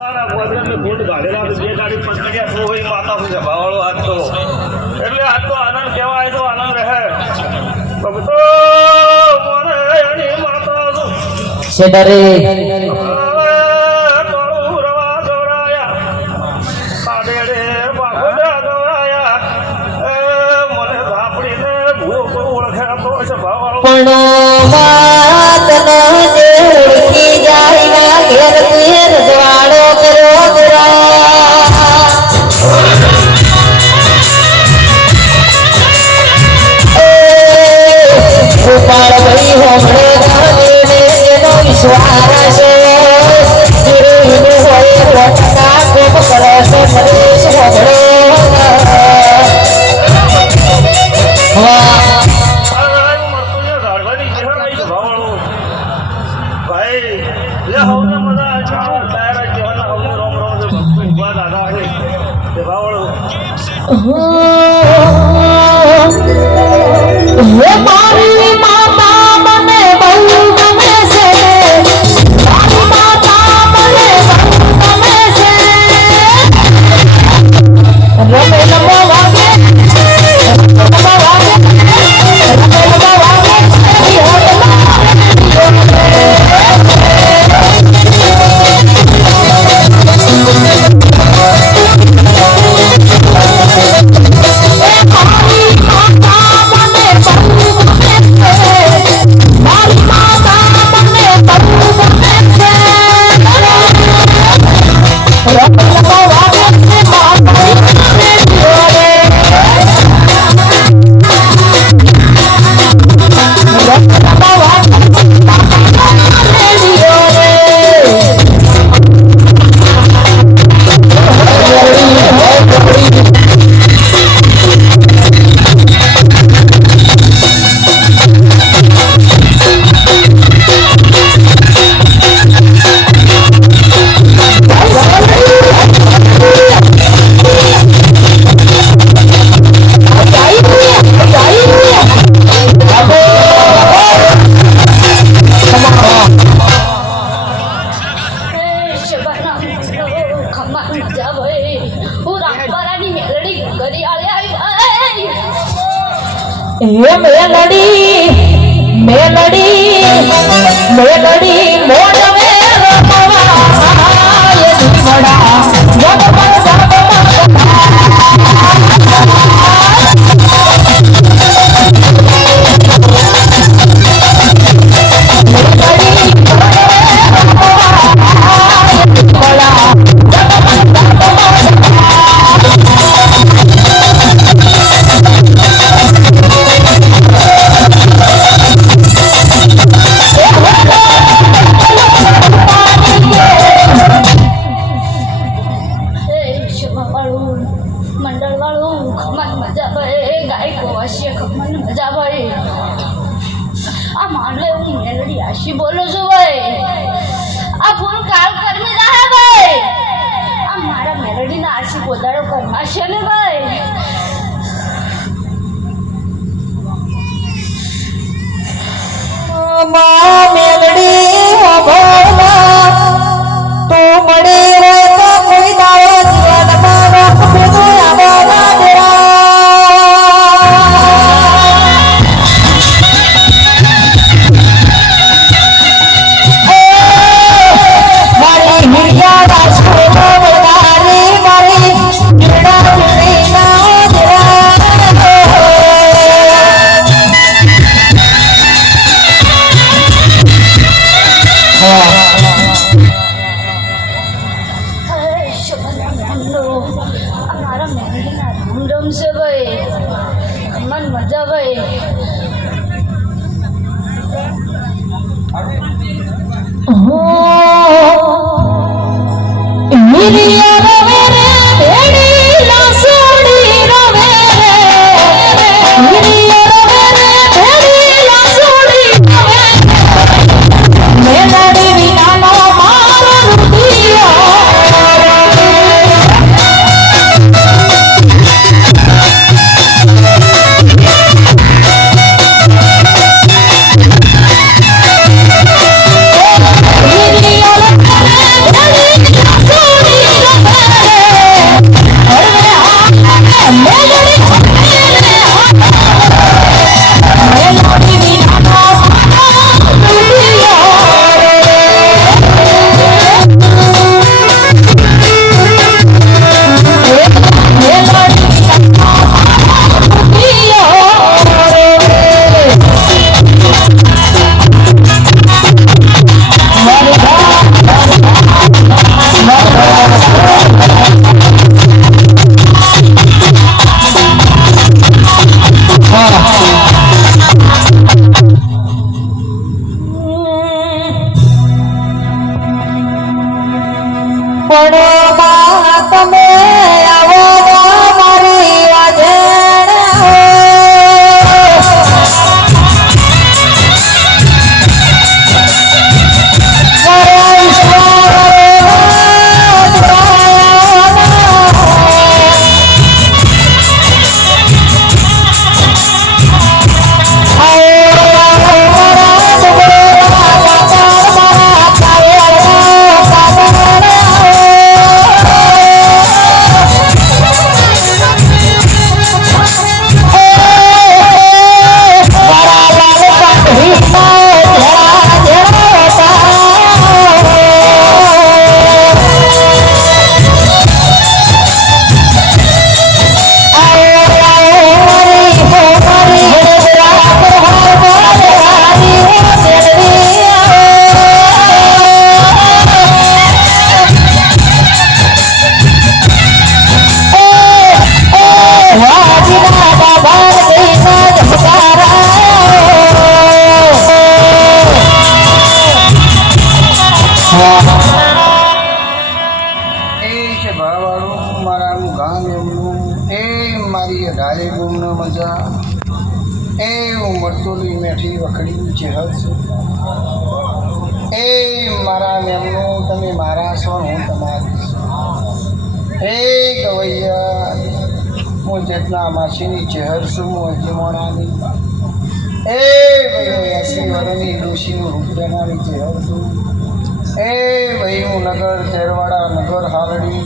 ગુંડ ગાડેલા બે ગાડી પકડ્યા તો હોય માતા હોય સભાવાળો આજ તો એટલે આજ તો આનંદ કહેવાય તો આનંદ રહે ભક્તો મોરે એની માતા સેડરે તળુ રવા ગવરાયા કાડેડે બાગોડા ગવરાયા મને ધાપડીને ભૂખ ઓળખે તો સભાવાળો પણ વાત ન જે ઉડકી જાય ઘેર ઘેર જવાડો કરો ગોપાળ ભાઈ હોમડે ગાને એનો વિશ્વાસ હોય વટકા કોપ કરે છે પરેશ હોમડે મારી માતા મને બહુ ગમે છે મારી માતા મને બહુ ગમે છે રમે રમો વાગે રમો વાગે રમો વાગે મેલડી મોડવે રમવા એ દીવડા બોલો છો ભાઈ આ ફોન કાલ કરમી રહે ભાઈ આ મારા મેલડી ના આશી કોદાડો કરમાશે ને ભાઈ મેલડી હોભળમાં તું મળી હોય તો કોઈ દાડો જીવનમાં રોક ભેગો આવવાના દેવા પણ માં તમે આવો મારી વાજણ મેઠી વખડી ચહેર છું એ મારા મેમનું તમે મારા છો હું તમારી છું એ ગવૈયા હું જેટલા માસીની ચહેર છું હું અજમોણાની એ ભાઈ 80 વર્ષની ડોશીનું રૂપ લેનારી ચહેર છું એ ભાઈ હું નગર તેરવાડા નગર હાલડી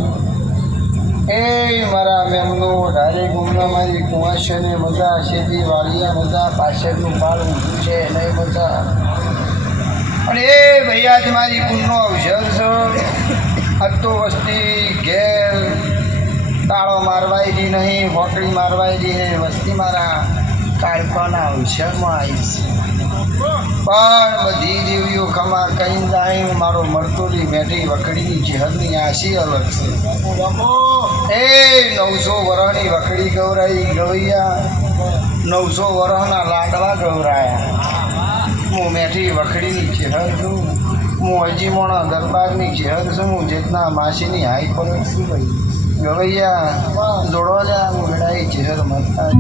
એ મારા મેમનું ધારે ગુમના મારી કુંવાશને મજા શેતી વાળિયા મજા પાછળનું પાળ ઊંધું છે નહીં મજા અને એ ભૈયા જ મારી ગુણનો અવસર છે આજ તો વસ્તી ઘેર તાળો મારવાયજી નહીં હોકડી મારવાયજી નહીં વસ્તી મારા કાળપાના અવસરમાં આવી છે પણ બધી દેવીઓ ખમા કઈ જાય મારો મરતોલી મેઠી વખડીની ચહેરની આશી અલગ છે એ 900 વર્ષની વખડી ગૌરાઈ ગવૈયા 900 વર્ષના લાડવા ગૌરાયા હું મેઠી વખડીની ચહેર છું હું અજીમોણા દરબારની ચહેર છું હું જેતના માસીની હાઈ પર છું ભાઈ ગવૈયા જોડો જા હું લડાઈ ચહેર મતતા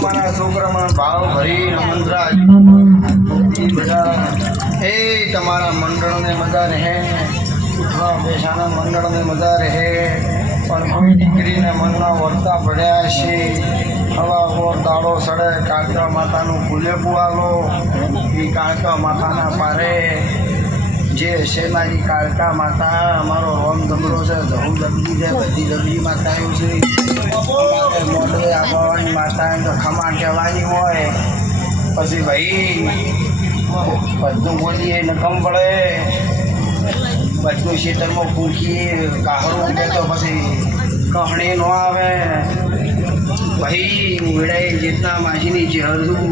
મારા છોકરામાં ભાવ ભરી મંત્રા બધા એ તમારા મંડળને મજા રહે ઉઠવા બેસાના મંડળને મજા રહે પણ કોઈ દીકરીને મનના વર્તા પડ્યા છે હવા ગોળ દાડો સડે કાળકા માતાનું ફૂલે પુવાલો એ કાળકા માતાના પારે જે છે મારી કાળકા માતા અમારો રોમ ધમરો છે જહુ દબજી છે બધી દબજી માતાઓ છે મોઢે આગળની માતા તો ખમા કહેવાની હોય પછી ભાઈ બધું બોલીએ નકમ પડે બધું ખેતરમાં ફૂંકીએ કાહરું કે તો પછી કહણી ન આવે ભાઈ વેડાઈ જેટલા માજીની ચહેર છું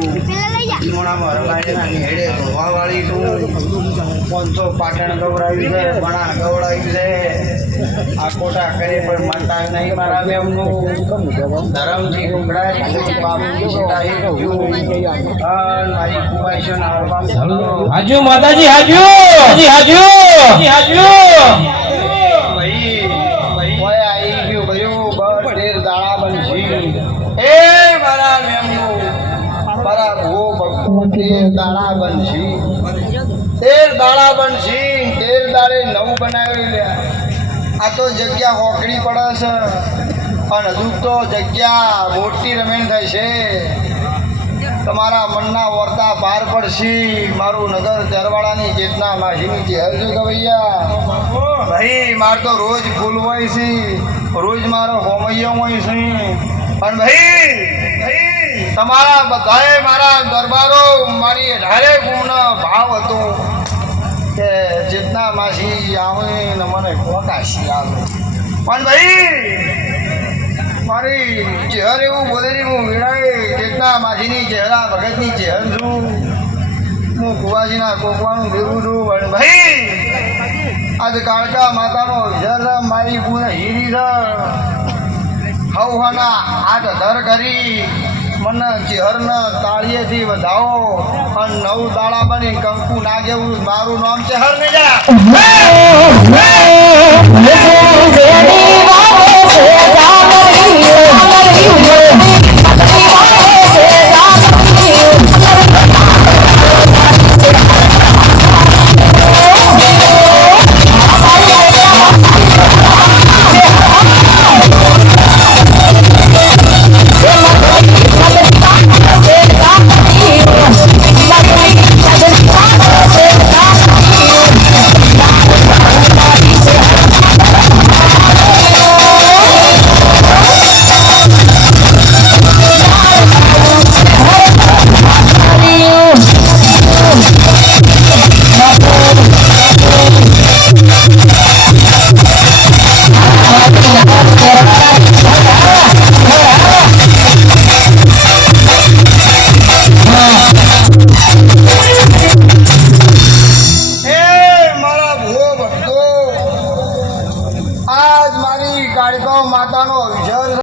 મોણામાં હરવાડેના હેડે ધોવાવાળી છું 500 પાટણ ગવડાવ્યું છે બણા ગવડાવ્યું છે આ કોટા કરે પણ માતા નહીં મારા મેમનું ધરમથી ઉઘડાય બાપુની સીતાઈ મારી કુવાઈશન હાજુ માતાજી હાજુ હાજુ હાજુ ભાઈ ઓય આવી ગયું ભયું બર તેર દાડા બનશી એ મારા મેમનું મારા ભો ભક્તો તેર દાડા બનશી તેર દાડા બનશી તેર દાડે નવું બનાવી લ્યા આ તો જગ્યા હોકડી પડે છે પણ હજુ તો જગ્યા મોટી રમેણ થાય છે તમારા મનના વર્તા પાર પડશે મારું નગર દરવાળાની ચેતના માસીની ચહેર છે ગવૈયા ભાઈ માર તો રોજ ફૂલ હોય છે રોજ મારો હોમૈયો હોય છે પણ ભાઈ તમારા બધાએ મારા દરબારો મારી ઢારે ગુણનો ભાવ હતો કે ચેતના માસી આવે ને મને કોકાશી આવે પણ ભાઈ મારી ચહેર એવું બોલેલી હું વીણાય ચેતના માસીની ચહેરા ભગતની ચહેર છું હું કુવાજીના કોકવાનું દેવું છું પણ ભાઈ આજ કાળકા માતાનો વિજર મારી ગુણ હીરી હવના આઠ ધર કરી મને ચહેરને તાળીએથી વધાવો અને નવ દાડા બની કંકુ ના જેવું મારું નામ ચહેર ને જા માતાનો